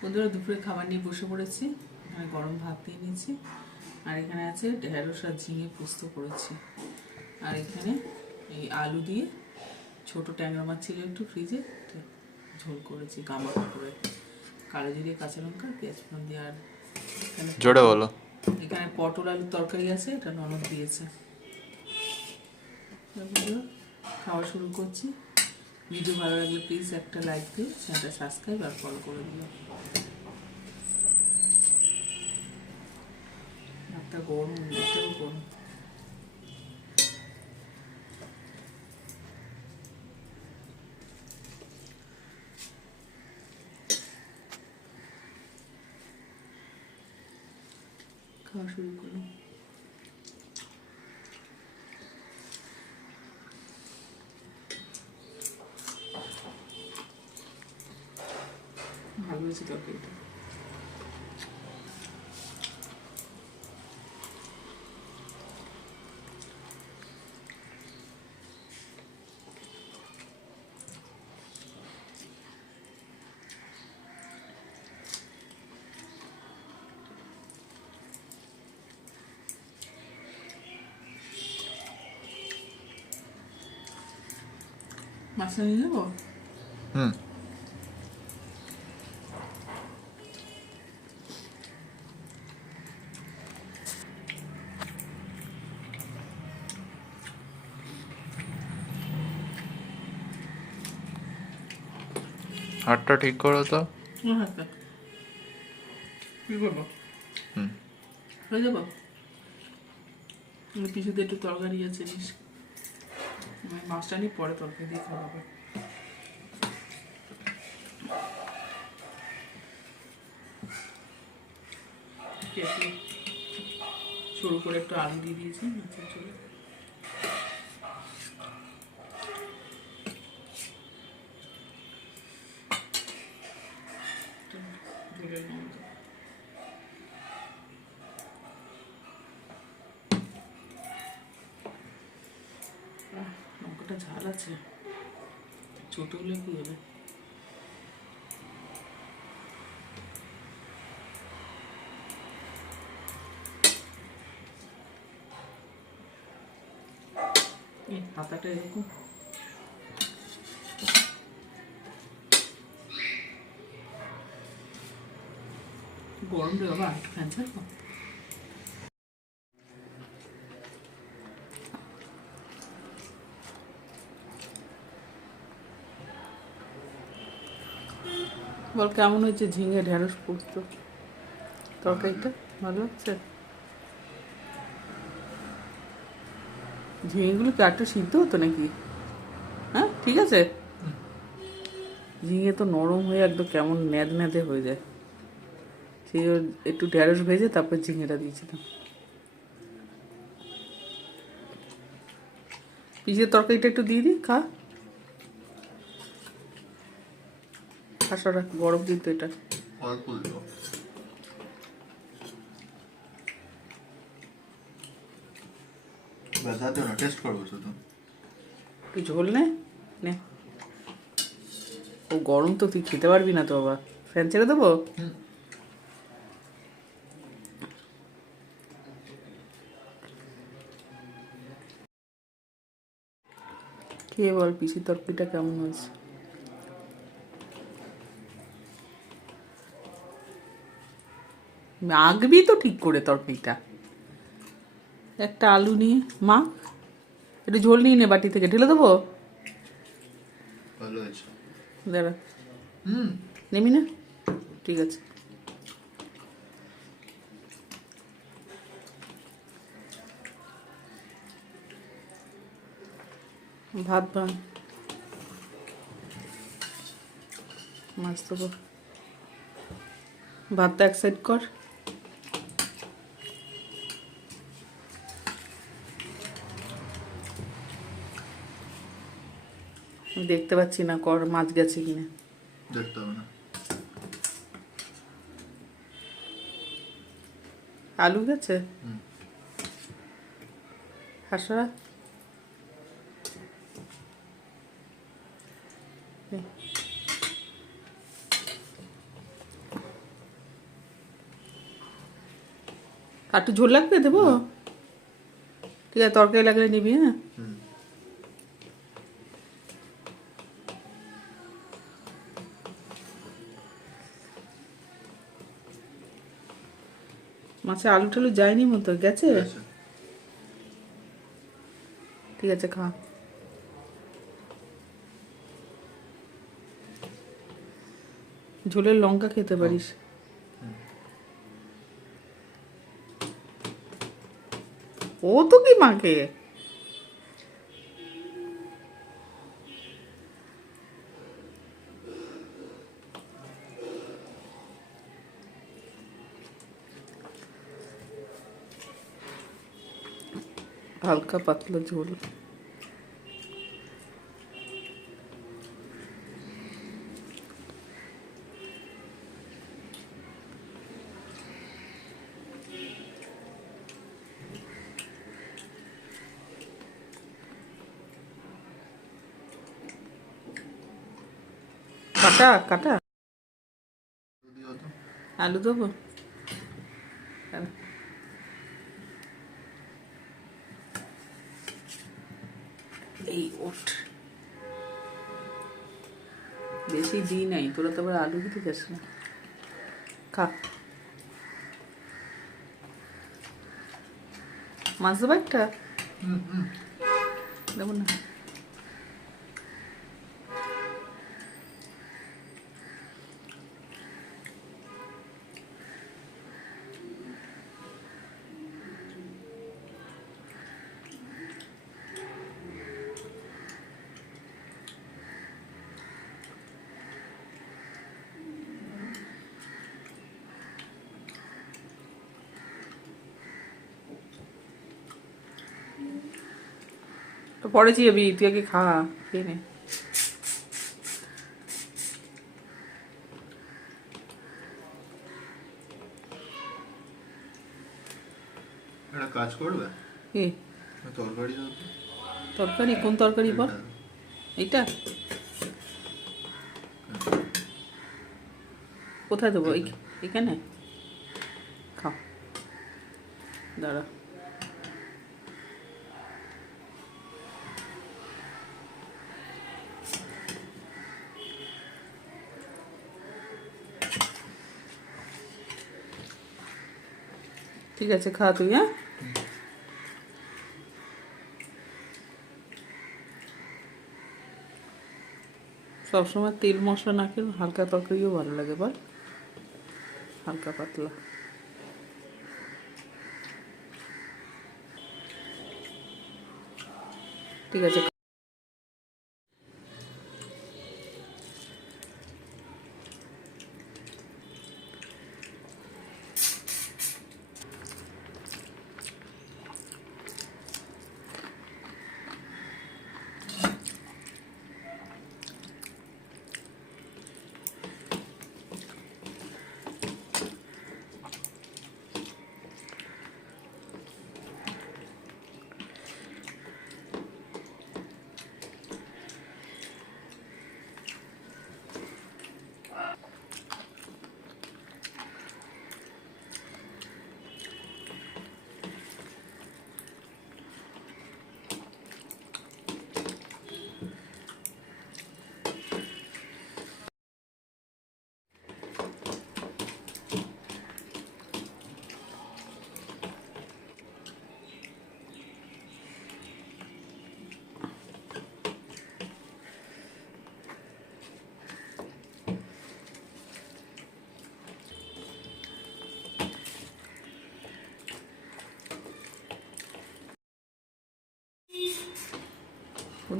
বন্ধুরা দুপুরে খাবার নিয়ে বসে পড়েছি। এখানে গরম ভাত দিয়ে নিয়েছি। আর এখানে আছে ঢেঁড়স আর ঝিঙে পোস্ত করেছি। আর এখানে এই আলু দিয়ে ছোট ট্যাংরা মাছ ছিল একটু ফ্রিজে ঝোল করেছি গামা করে। কালো জিরে কাঁচা লঙ্কা পেঁয়াজ ফোড়ন দিয়ে আর জোরে বলো। এখানে পটল আলুর তরকারি আছে এটা ননদ দিয়েছে। খাওয়া শুরু করছি। ভিডিও ভালো লাগলে প্লিজ একটা লাইক দিও, চ্যানেলটা সাবস্ক্রাইব আর ফলো করে দিও। ভাতটা গরম এটাও গরম। খাওয়া শুরু করলাম ভালো হয়েছে তরকারিটা মাছটা নিয়ে হাতটা ঠিক করো তো। কি করব? হয়ে যাব? পিছুতে একটু তরকারি আছে মাছটা নিয়ে পরে তরকারি দিয়ে খাওয়া হবে একটু সরু করে একটু আলু দিয়ে দিয়েছি মাছের ঝোলে একটু ঝোলের মতো আহ, লঙ্কাটা ঝাল আছে। ছোট হলে কি হবে? পাতাটা এরকম। গরম রে বাবা ফ্যান ছাড়বো বল, কেমন হয়েছে ঝিঙে ঢেঁড়স পোস্ত? তরকারিটা ভালো লাগছে ঝিঙেগুলো কি আটটা সিদ্ধ হতো নাকি? হ্যাঁ ঠিক আছে? ঝিঙে তো নরম হয়ে একদম কেমন ন্যাদ ন্যাদে হয়ে যায়। সেই একটু ঢেঁড়স ভেজে তারপর ঝিঙেটা দিয়েছিলাম। পিসের তরকারিটা একটু দিয়ে দিই, খা। গরম কিন্তু এটা। তুই ঝোল নে? নে। ও গরম তো তুই খেতে পারবি না তো বাবা ফ্যান ছেড়ে দেবো। খেয়ে বল পিসি তরকারিটা কেমন হয়েছে? মাখবি তো ঠিক করে তরকারিটা। একটা আলু নিয়ে মাখ একটু ঝোল নিয়ে নে বাটি থেকে ঢেলে দেবো? দাঁড়া। হুম। নেমি না? ঠিক আছে। ভাত ভাঙ মাছ দেবো। ভাতটা এক সাইড কর। দেখতে পাচ্ছি না কর মাছ গেছে কিনা। দেখতে হবে না। আলু গেছে? হাসরা? আর একটু ঝোল লাগবে দেবো? ঠিক আছে তরকারি লাগলে নিবি হ্যাঁ? মাছে আলু টালু যায়নি মতো গেছে? ঠিক আছে। ঠিক আছে খা। ঝোলের লঙ্কা খেতে পারিস। ও তো কি মাকে? হালকা পাতলা ঝোল। কাটা কাটা। আলু দেবো? এই ওঠ। বেশি দিই নাই তোরা তো আবার আলু দিতে চাস না। খা। মাছ দেবো একটা? দেবো না। তো পরে যাবি তুই আগে খা খেয়ে নে? কাজ করবে? কি? তরকারি তরকারি? কোন তরকারি বল? এইটা? কোথায় দেবো? এখানে? খাও। দাঁড়া। ঠিক আছে, খা তুই হ্যাঁ? সবসময় তেল মশলা না খেলে হালকা তরকারিও ভালো লাগে, বল। হালকা পাতলা। ঠিক আছে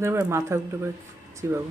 এবার মাথা ঘুরে চিবাবো।